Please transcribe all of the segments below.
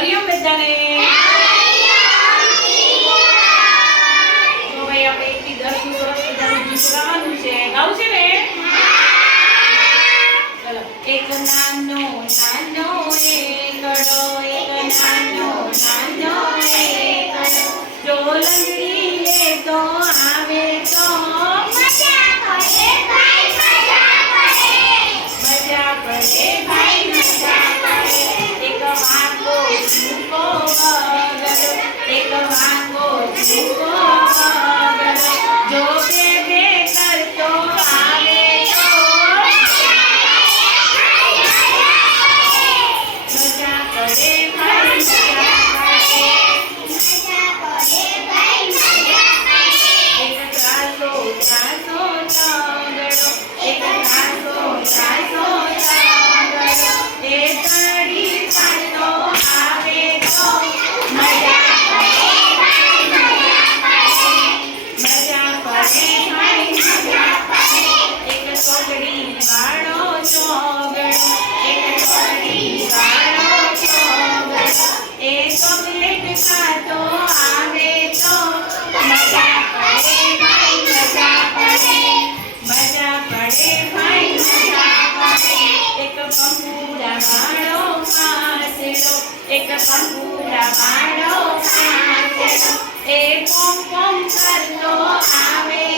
હરિયમ બધાને તો ભાઈ આપણે એકથી દસ નું સરસ મજાનું ગીત ગાવાનું Obrigada. Eka pakura mano sanatero, eko kompar a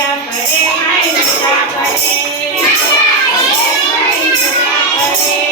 Thank you.